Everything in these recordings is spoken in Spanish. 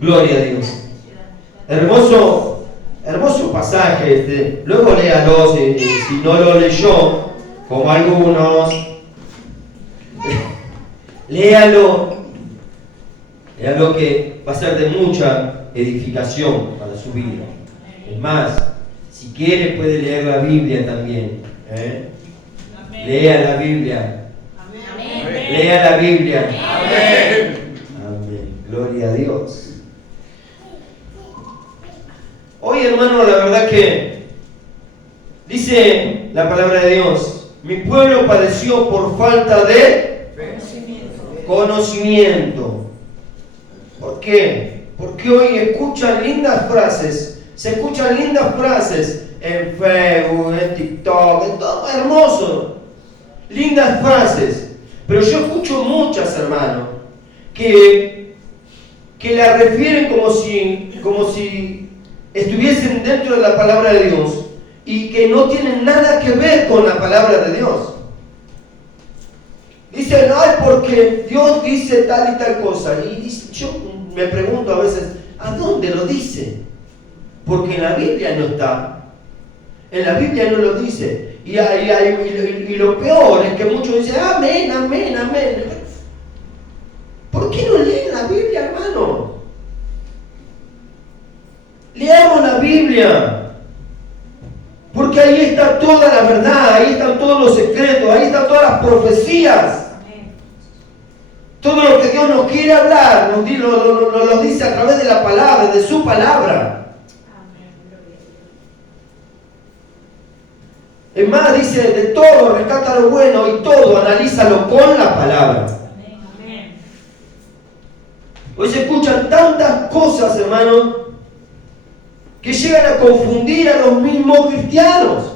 Gloria a Dios. Hermoso, hermoso pasaje. Luego léalo si no lo leyó, como algunos. Léalo que va a ser de mucha edificación para su vida. Es más, si quiere puede leer la Biblia también. Lea la Biblia. Amén. Lea la Biblia. Amén. Amén. Gloria a Dios. Hoy, hermano, la verdad que dice la palabra de Dios: mi pueblo padeció por falta de conocimiento. ¿Por qué? Porque hoy escuchan lindas frases, se escuchan lindas frases en Facebook, en TikTok, en todo hermoso, lindas frases, pero yo escucho muchas, hermano, que la refieren como si estuviesen dentro de la palabra de Dios y que no tienen nada que ver con la palabra de Dios. Dicen, ay, porque Dios dice tal y tal cosa. Y yo me pregunto a veces, ¿a dónde lo dice? Porque en la Biblia no está. En la Biblia no lo dice. Y lo peor es que muchos dicen, amén, amén, amén. ¿Por qué no leen la Biblia, hermano? Leamos la Biblia. Porque ahí está toda la verdad, ahí están todos los secretos, ahí están todas las profecías. Todo lo que Dios nos quiere hablar, nos dice a través de la palabra, de su palabra. Es más, dice, de todo, rescata lo bueno y todo, analízalo con la palabra. Hoy se escuchan tantas cosas, hermano, que llegan a confundir a los mismos cristianos.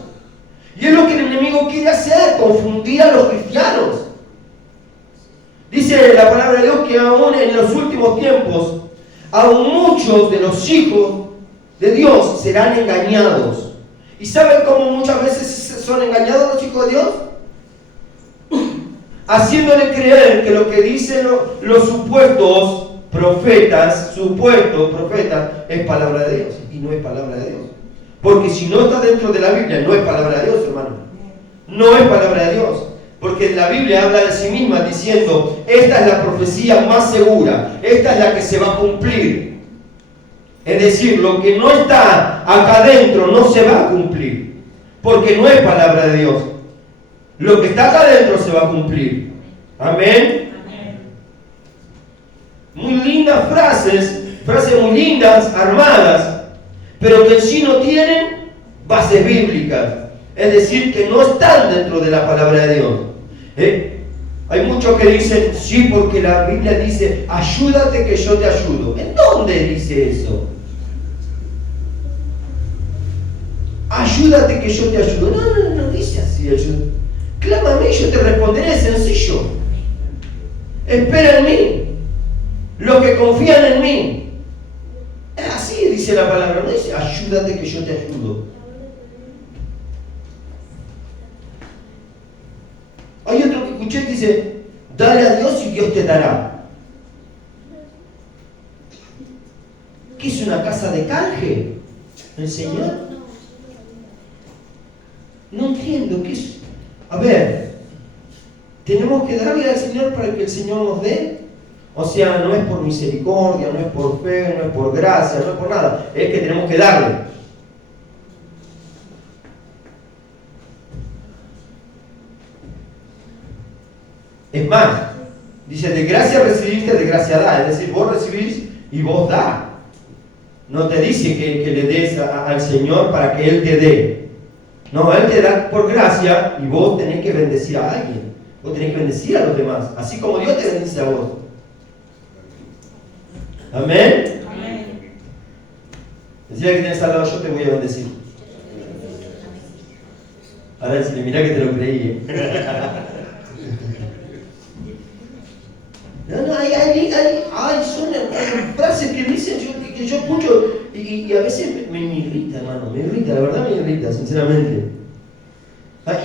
Y es lo que el enemigo quiere hacer, confundir a los cristianos. Dice la palabra de Dios que aún en los últimos tiempos, aún muchos de los hijos de Dios serán engañados. ¿Y saben cómo muchas veces son engañados los hijos de Dios? Haciéndole creer que lo que dicen los supuestos profetas, es palabra de Dios. Y no es palabra de Dios. Porque si no está dentro de la Biblia, no es palabra de Dios, hermano. No es palabra de Dios. Porque la Biblia habla de sí misma diciendo, esta es la profecía más segura, esta es la que se va a cumplir. Es decir, lo que no está acá adentro no se va a cumplir, porque no es palabra de Dios. Lo que está acá adentro se va a cumplir. Amén. Muy lindas frases muy lindas, armadas, pero que en sí no tienen bases bíblicas. Es decir, que no están dentro de la palabra de Dios. Hay muchos que dicen, sí, porque la Biblia dice, ayúdate que yo te ayudo. ¿En dónde dice eso? Ayúdate que yo te ayudo. No dice así. Clámame y yo te responderé, es sencillo. Espera en mí. Los que confían en mí. Es así, dice la palabra. No dice, ayúdate que yo te ayudo. Hay otro que escuché que dice, dale a Dios y Dios te dará. ¿Qué es una casa de canje? ¿El Señor? No entiendo qué es. A ver, ¿tenemos que darle al Señor para que el Señor nos dé? O sea, no es por misericordia, no es por fe, no es por gracia, no es por nada. Es que tenemos que darle. Es más, dice, de gracia recibiste, de gracia da. Es decir, vos recibís y vos da. No te dice que le des al Señor para que Él te dé. No, Él te da por gracia y vos tenés que bendecir a alguien. Vos tenés que bendecir a los demás, así como Dios te bendice a vos. Amén. Decía que tienes al lado, yo te voy a bendecir. Ahora decirle, mirá que te lo creí. Son frases que dicen que yo escucho y a veces me irrita, hermano, me irrita, la verdad me irrita, sinceramente.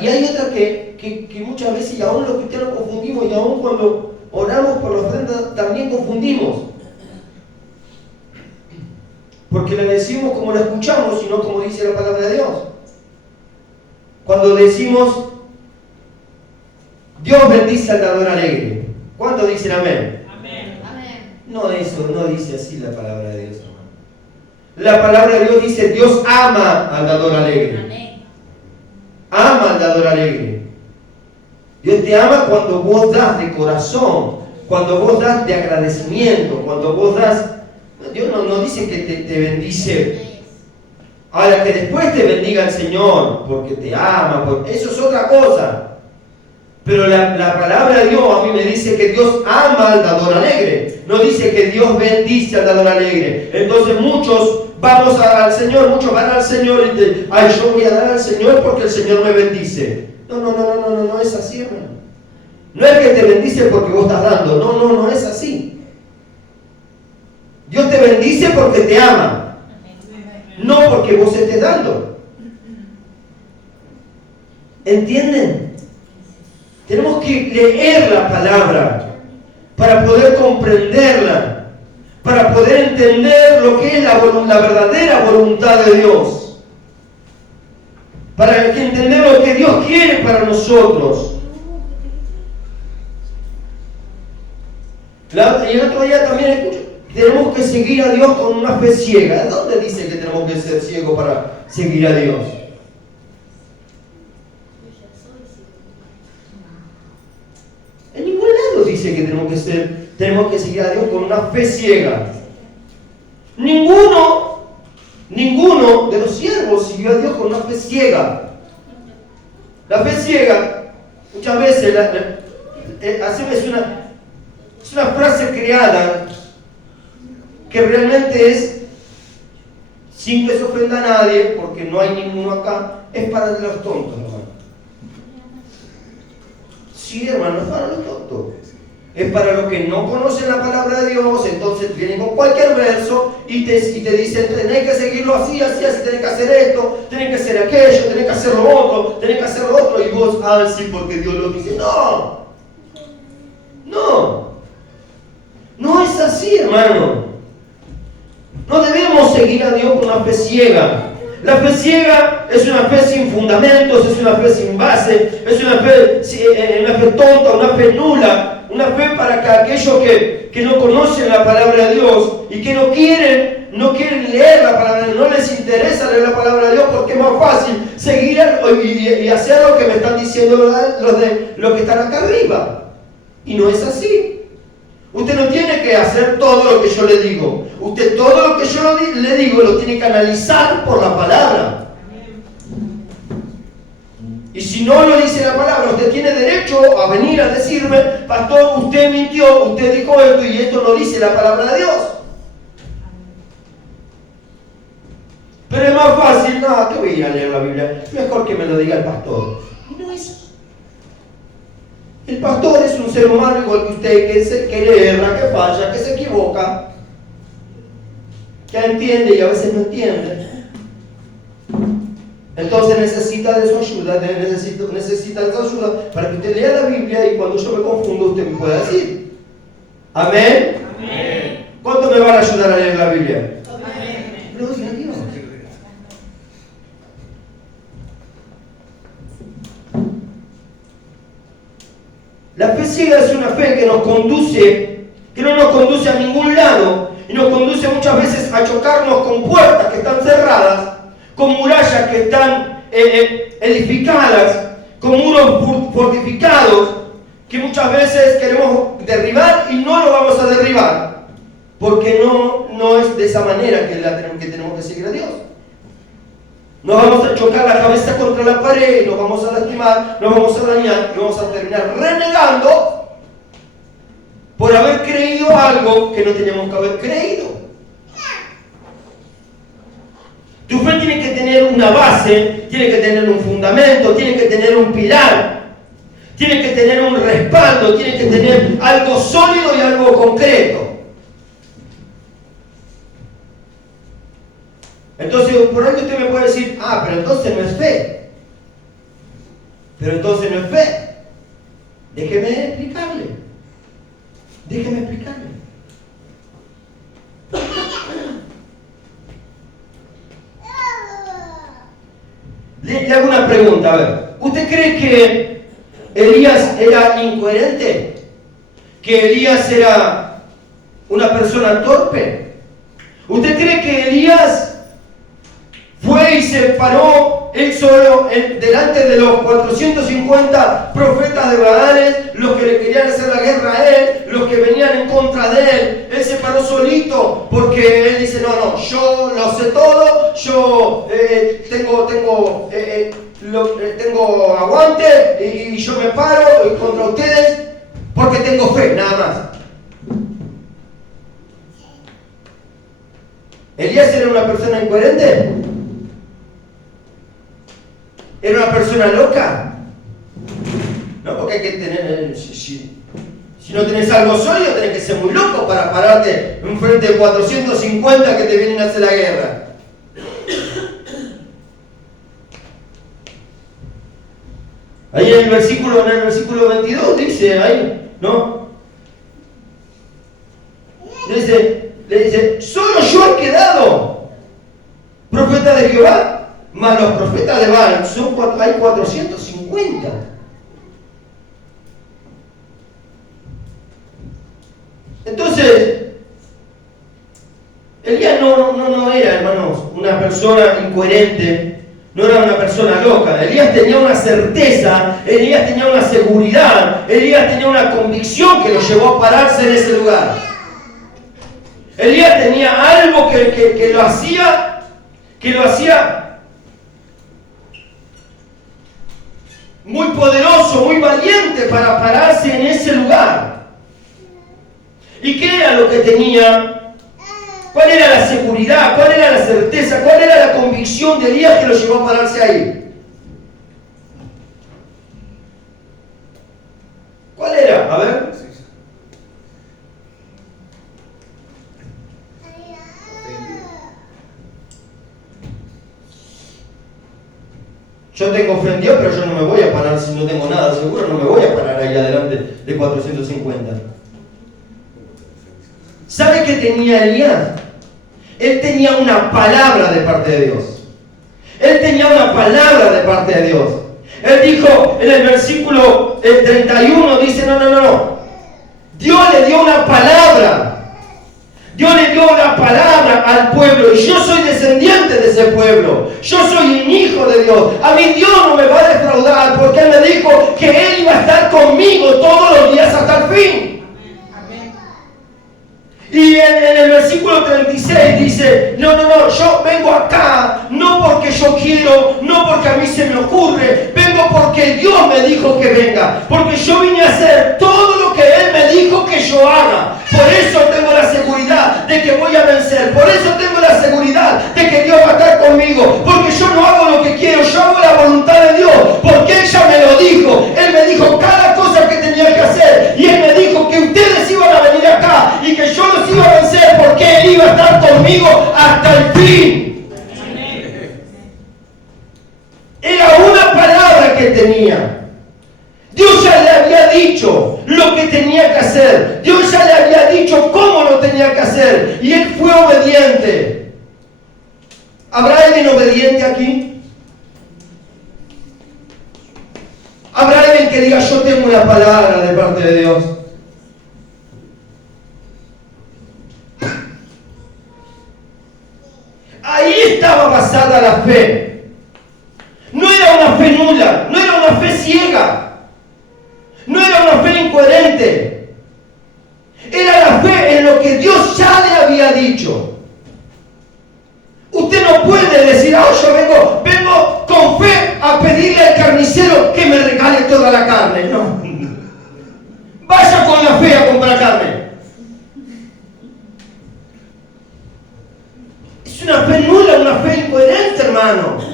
Y hay otra que muchas veces, y aún los cristianos confundimos, y aún cuando oramos por la ofrenda también confundimos. porque la decimos como la escuchamos y no como dice la palabra de Dios. Cuando decimos, Dios bendice al dador alegre, ¿cuántos dicen amén? Amén. No, eso no dice así la palabra de Dios, hermano. La palabra de Dios dice, Dios ama al dador alegre. Amén. Ama al dador alegre. Dios te ama cuando vos das de corazón, cuando vos das de agradecimiento, cuando vos das... Dios no dice que te bendice. Ahora, que después te bendiga el Señor, porque te ama, eso es otra cosa. Pero la palabra de Dios a mí me dice que Dios ama al dador alegre. No dice que Dios bendice al dador alegre. Entonces muchos vamos al Señor, muchos van al Señor y dicen, ay, yo voy a dar al Señor porque el Señor me bendice. No es así, hermano. No es que te bendice porque vos estás dando. No es así. Dios te bendice porque te ama. No porque vos estés dando. ¿Entienden? Tenemos que leer la palabra para poder comprenderla, para poder entender lo que es la verdadera voluntad de Dios, para entender lo que Dios quiere para nosotros. Y el otro día también escucho, tenemos que seguir a Dios con una fe ciega. ¿Dónde dice que tenemos que ser ciegos para seguir a Dios? En ningún lado dice que tenemos que seguir a Dios con una fe ciega. Ninguno de los siervos siguió a Dios con una fe ciega. La fe ciega, muchas veces, es una frase creada que realmente es, sin que se ofenda a nadie, porque no hay ninguno acá, es para los tontos, hermano. Sí, hermano, es para los tontos. Es para los que no conocen la palabra de Dios, entonces vienen con cualquier verso y te dicen, tenés que seguirlo así, tenés que hacer esto, tenés que hacer aquello, tenés que hacer lo otro, y vos, sí, porque Dios lo dice. No es así, hermano. No debemos seguir a Dios con una fe ciega. La fe ciega es una fe sin fundamentos, es una fe sin base, es una fe tonta, una fe nula, una fe para que aquellos que no conocen la palabra de Dios y que no quieren leer la palabra de Dios, no les interesa leer la palabra de Dios porque es más fácil seguir y hacer lo que me están diciendo los que están acá arriba. Y no es así. Usted no tiene que hacer todo lo que yo le digo. Usted todo lo que yo le digo lo tiene que analizar por la palabra. Y si no lo dice la palabra, usted tiene derecho a venir a decirme, pastor, usted mintió, usted dijo esto y esto no dice la palabra de Dios. Pero es más fácil, que voy a ir a leer la Biblia, mejor que me lo diga el pastor. Y no es eso. El pastor es un ser humano igual que usted, que le erra, que falla, que se equivoca, que entiende y a veces no entiende. Entonces necesita de su ayuda, necesita de su ayuda para que usted lea la Biblia y cuando yo me confundo usted me pueda decir. ¿Amén? Amén. ¿Cuánto me van a ayudar a leer la Biblia? Amén. Gloria a Dios. La fe ciega es una fe que no nos conduce a ningún lado y nos conduce muchas veces a chocarnos con puertas que están cerradas, con murallas que están edificadas, con muros fortificados que muchas veces queremos derribar y no lo vamos a derribar porque no es de esa manera que tenemos que seguir a Dios. Nos vamos a chocar la cabeza contra la pared, nos vamos a lastimar, nos vamos a dañar y vamos a terminar renegando por haber creído algo que no teníamos que haber creído. Tu fe tiene que tener una base, tiene que tener un fundamento, tiene que tener un pilar, tiene que tener un respaldo, tiene que tener algo sólido y algo concreto. Entonces, por ahí usted me puede decir, pero entonces no es fe. Pero entonces no es fe. Déjeme explicarle. Le hago una pregunta, a ver. ¿Usted cree que Elías era incoherente? ¿Que Elías era una persona torpe? ¿Usted cree que Elías fue y se paró él solo delante de los 450 profetas de Baales, los que le querían hacer la guerra a él, los que venían en contra de él? Él se paró solito porque él dice, no, yo lo sé todo, yo tengo aguante y yo me paro contra ustedes porque tengo fe, nada más. ¿Elías era una persona incoherente? ¿Era una persona loca? No, porque hay que tener... Si no tenés algo sólido, tenés que ser muy loco para pararte en frente de 450 que te vienen a hacer la guerra. Ahí en el versículo 22 dice, ahí, ¿no? Le dice, solo yo he quedado profeta de Jehová. Más los profetas de Baal, hay 450. Entonces, Elías no era, hermanos, una persona incoherente, no era una persona loca. Elías tenía una certeza, Elías tenía una seguridad, Elías tenía una convicción que lo llevó a pararse en ese lugar. Elías tenía algo que lo hacía muy poderoso, muy valiente para pararse en ese lugar. ¿Y qué era lo que tenía? ¿Cuál era la seguridad? ¿Cuál era la certeza? ¿Cuál era la convicción de Elías que lo llevó a pararse ahí? ¿Cuál era? A ver. Yo tengo fe en Dios, pero yo no me voy a parar si no tengo nada seguro, no me voy a parar ahí adelante de 450. ¿Sabe qué tenía Elías? Él tenía una palabra de parte de Dios. Él tenía una palabra de parte de Dios. Él dijo en el versículo 31, dice, no. Dios le dio una palabra. Dios le dio una palabra al pueblo y yo soy descendiente de ese pueblo. Yo soy un hijo de Dios. A mí Dios no me va a defraudar porque Él me dijo que Él iba a estar conmigo todos los días hasta el fin. Y en el versículo 36 dice, no, yo vengo acá, no porque yo quiero, no porque a mí se me ocurre, vengo porque Dios me dijo que venga, porque yo vine a hacer todo lo que Él me dijo que yo haga. Por eso tengo la seguridad de que voy a vencer, por eso tengo la seguridad de que Dios va a estar conmigo, porque yo no hago lo que quiero, yo hago la voluntad de Dios, porque Él ya me lo dijo. Él me dijo cada cosa que tenía que hacer, y Él me dijo que ustedes iban a venir acá, y que yo los iba a vencer, porque Él iba a estar conmigo hasta el fin. Era una palabra que tenía. Dios ya le había dicho lo que tenía que hacer. Dios ya le había dicho cómo lo tenía que hacer. Y él fue obediente. ¿Habrá alguien obediente aquí? ¿Habrá alguien que diga, yo tengo una palabra de parte de Dios? Ahí estaba basada la fe. No era una fe nula, no era una fe ciega. No era una fe incoherente. Era la fe en lo que Dios ya le había dicho. Usted no puede decir, yo vengo con fe a pedirle al carnicero que me regale toda la carne. No. Vaya con la fe a comprar carne. Es una fe nula, una fe incoherente, hermano.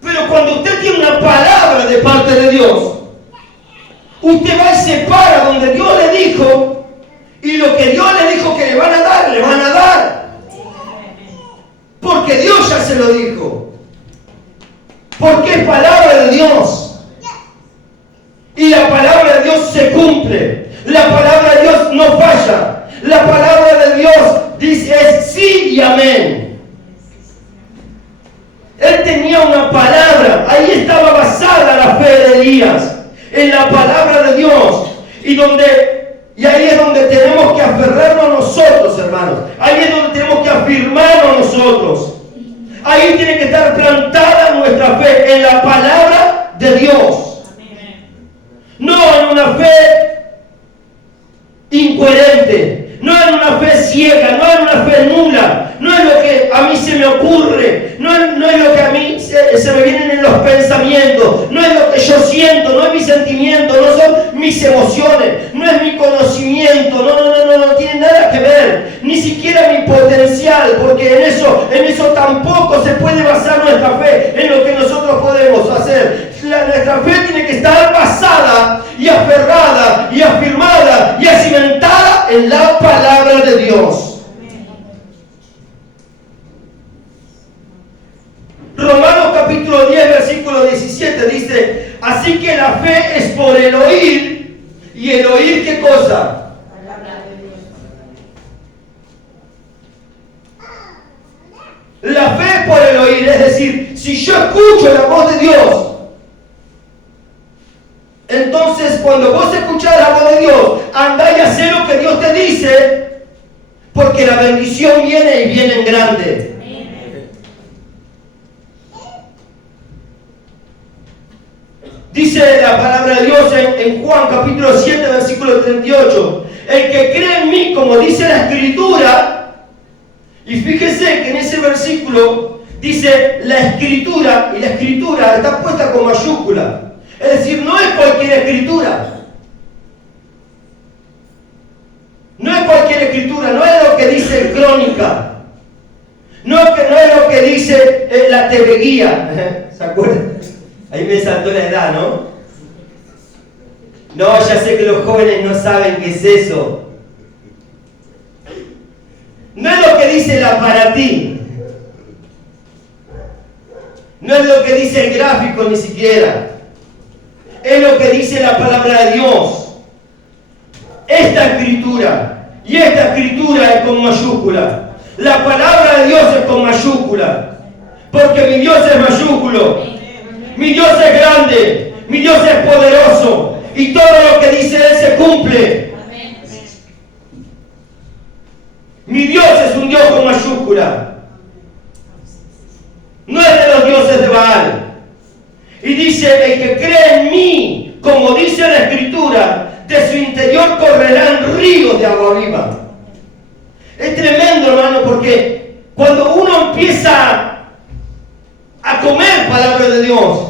Pero cuando usted tiene una palabra de parte de Dios, usted va y se para donde Dios le dijo, y lo que Dios le dijo que le van a dar, le van a dar. Porque Dios ya se lo dijo. Porque es palabra de Dios. Y la palabra de Dios se cumple. La palabra de Dios no falla. La palabra de Dios dice es sí y amén. Él tenía una palabra. Ahí estaba basada la fe de Elías, en la palabra de Dios. Y ahí es donde tenemos que aferrarnos nosotros, hermanos. Ahí es donde tenemos que afirmarnos nosotros. Ahí tiene que estar plantada nuestra fe, en la palabra de Dios. No en una fe incoherente, no en una fe ciega, no en una fe nula, no es lo que a mí se me ocurre, no es lo que a mí se me vienen en los pensamientos, no es lo que yo siento, no es mi sentimiento, no son mis emociones, no es mi conocimiento, no tiene nada que ver, ni siquiera mi potencial, porque en eso tampoco se puede basar nuestra fe, en lo que nosotros podemos hacer. Nuestra fe tiene que estar basada y aferrada y afirmada y cimentada en la palabra de Dios. Romanos capítulo 10, versículo 17 dice: así que la fe es por el oír, y el oír, ¿qué cosa? La fe es por el oír, es decir, si yo escucho la voz de Dios, entonces cuando vos escuchás la voz de Dios, andá y hacé lo que Dios te dice, porque la bendición viene y viene en grande. Dice la palabra de Dios en Juan capítulo 7, versículo 38. El que cree en mí, como dice la Escritura, y fíjese que en ese versículo dice la Escritura, y la Escritura está puesta con mayúscula. Es decir, no es cualquier Escritura. No es cualquier Escritura, no es lo que dice Crónica. No es lo que dice la TV Guía. ¿Se acuerdan? Ahí me saltó la edad, ¿no? No, ya sé que los jóvenes no saben qué es eso. No es lo que dice la para ti. No es lo que dice el gráfico ni siquiera. Es lo que dice la palabra de Dios. Esta Escritura. Y esta Escritura es con mayúscula. La palabra de Dios es con mayúscula. Porque mi Dios es mayúsculo. Mi Dios es grande, mi Dios es poderoso, y todo lo que dice Él se cumple. Mi Dios es un Dios con mayúscula. No es de los dioses de Baal. Y dice: el que cree en mí, como dice la Escritura, de su interior correrán ríos de agua viva. Es tremendo, hermano, porque cuando uno empieza a comer palabra de Dios,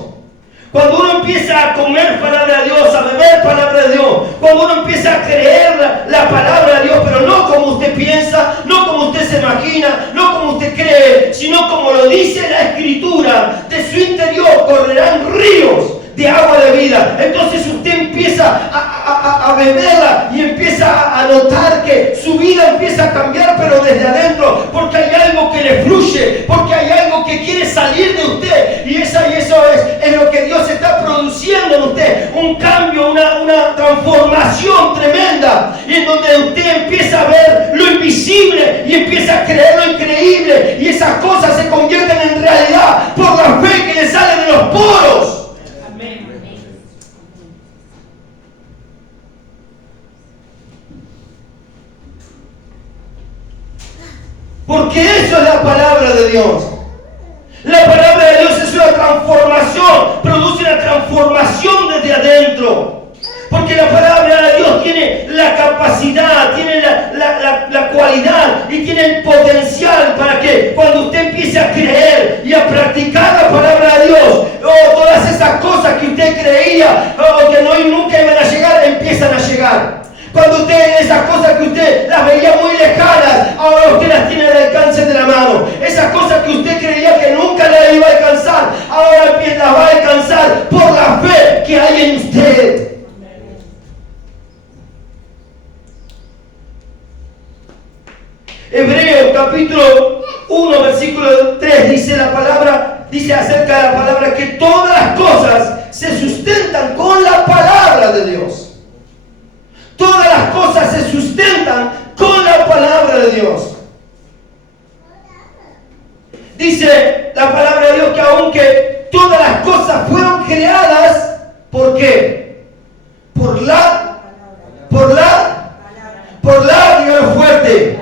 cuando uno empieza a comer palabra de Dios, a beber palabra de Dios, cuando uno empieza a creer la palabra de Dios, pero no como usted piensa, no como usted se imagina, no como usted cree, sino como lo dice la Escritura, de su interior correrán ríos de agua de vida. Entonces usted empieza a beberla y empieza a notar que su vida empieza a cambiar, pero desde adentro, porque hay algo que le fluye, porque hay algo que quiere salir de usted, y eso es lo que Dios está produciendo en usted, un cambio, una transformación tremenda, y en donde usted empieza a ver lo invisible y empieza a creer lo increíble, y esas cosas se convierten en realidad por la fe que le sale de los poros. Porque eso es la palabra de Dios. La palabra de Dios es una transformación, produce una transformación desde adentro. Porque la palabra de Dios tiene la capacidad, tiene la cualidad y tiene el potencial para que cuando usted empiece a creer y a practicar la palabra de Dios, todas esas cosas que usted creía o que nunca iban a llegar, empiezan a llegar. Cuando usted, esas cosas que usted las veía muy lejanas, ahora usted las tiene al alcance de la mano. Esas cosas que usted creía que nunca le iba a alcanzar, ahora las va a alcanzar por la fe que hay en usted. Hebreos capítulo 1, versículo 3 dice acerca de la palabra que todas las cosas se sustentan con la palabra de Dios. Todas las cosas se sustentan con la palabra de Dios. Dice la palabra de Dios que aunque todas las cosas fueron creadas, ¿por qué? Por la, dígalo fuerte,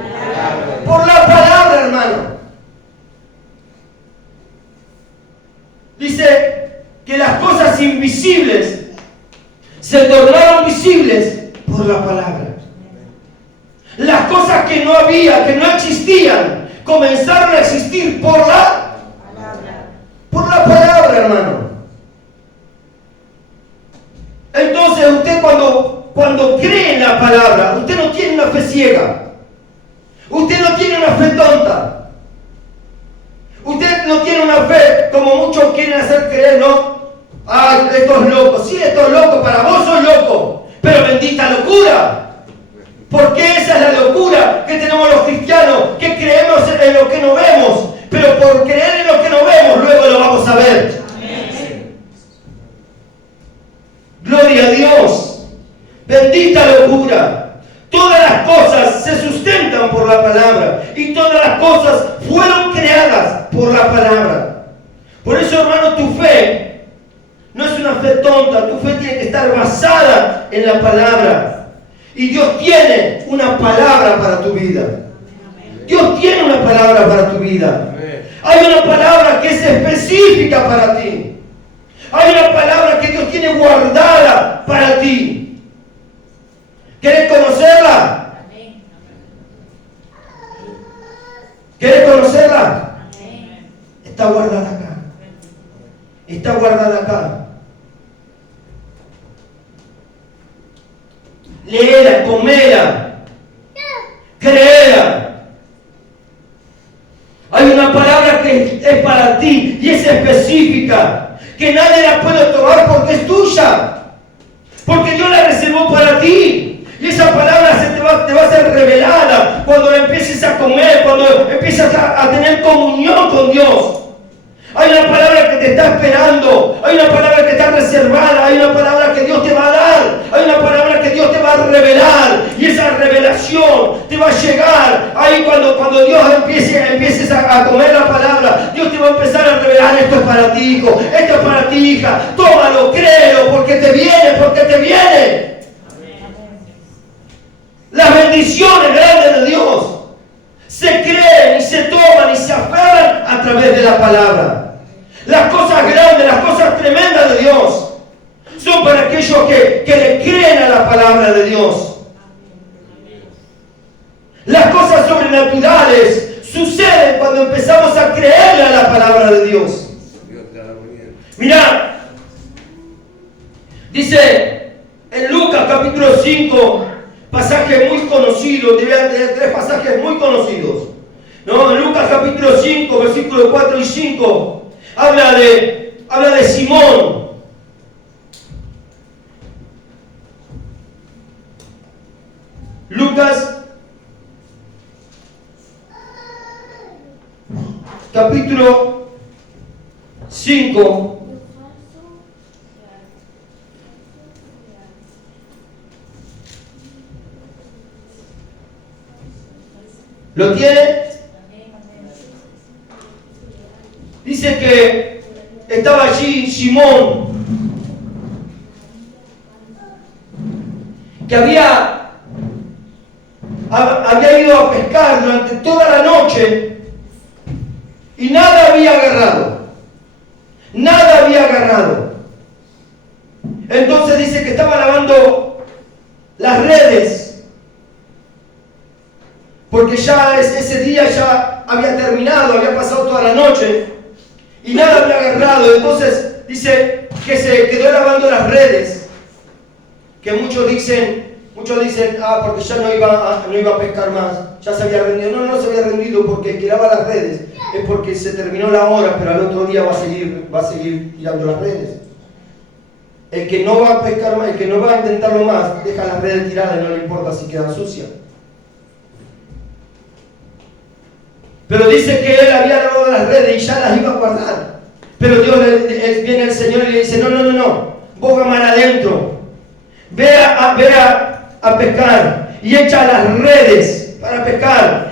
por la palabra, hermano. Dice que las cosas invisibles se tornaron visibles por la palabra. Las cosas que no había, que no existían, comenzaron a existir por la palabra, hermano. Entonces usted cuando cree en la palabra, usted no tiene una fe ciega. Usted no tiene una fe tonta. Usted no tiene una fe como muchos quieren hacer creer, ¿no? Ah, esto es loco. Sí, esto es loco. Para vos soy loco. Pero bendita locura. Porque esa es la locura que tenemos los cristianos, que creemos en lo que no vemos. Pero por creer en lo que no vemos, luego lo vamos a ver. Amén. Gloria a Dios. Bendita locura. Todas las cosas se sustentan por la palabra. Y todas las cosas fueron creadas por la palabra. Por eso, hermano, tu fe no es una fe tonta. Tu fe tiene que estar basada en la palabra. Y Dios tiene una palabra para tu vida. Dios tiene una palabra para tu vida. Hay una palabra que es específica para ti. Hay una palabra que Dios tiene guardada para ti. ¿Quieres conocerla? ¿Quieres conocerla? Está guardada acá. Está guardada acá. Léela, comela, créela. Hay una palabra que es para ti y es específica, que nadie la puede tomar porque es tuya, porque Dios la reservó para ti. Y esa palabra te va a ser revelada cuando la empieces a comer, cuando empiezas a tener comunión con Dios. Hay una palabra que te está esperando, hay una palabra que está reservada, hay una palabra que Dios te va a dar, hay una palabra que Dios te va a revelar, y esa revelación te va a llegar. Ahí cuando Dios empieces a comer la palabra, Dios te va a empezar a revelar: esto es para ti, hijo, esto es para ti, hija, tómalo, créelo, porque te viene. Las bendiciones grandes de Dios se creen y se toman y se aferran a través de la palabra. Las cosas grandes, las cosas tremendas de Dios son para aquellos que le creen a la palabra de Dios. Las cosas sobrenaturales suceden cuando empezamos a creerle a la palabra de Dios. Mirá, dice en Lucas capítulo 5, pasaje muy conocido, debe tener 3 pasajes muy conocidos. ¿No? En Lucas capítulo 5, versículos 4 y 5, habla de Simón. Lucas capítulo 5. ¿Lo tiene? Dice que estaba allí Simón, que había ido a pescar durante toda la noche y nada había agarrado. Nada había agarrado. Entonces dice que estaba lavando las redes, porque ya ese día ya había terminado, había pasado toda la noche y nada había agarrado. Entonces dice que se quedó lavando las redes, que muchos dicen, porque ya no iba a pescar más, ya se había rendido. No se había rendido, porque el que lava las redes es porque se terminó la hora, pero al otro día va a seguir tirando las redes. El que no va a pescar más, el que no va a intentarlo más, deja las redes tiradas y no le importa si quedan sucias. Pero dice que él había lavado las redes y ya las iba a guardar. Pero viene el Señor y le dice: no, vos va mar adentro, ve a pescar y echa las redes para pescar.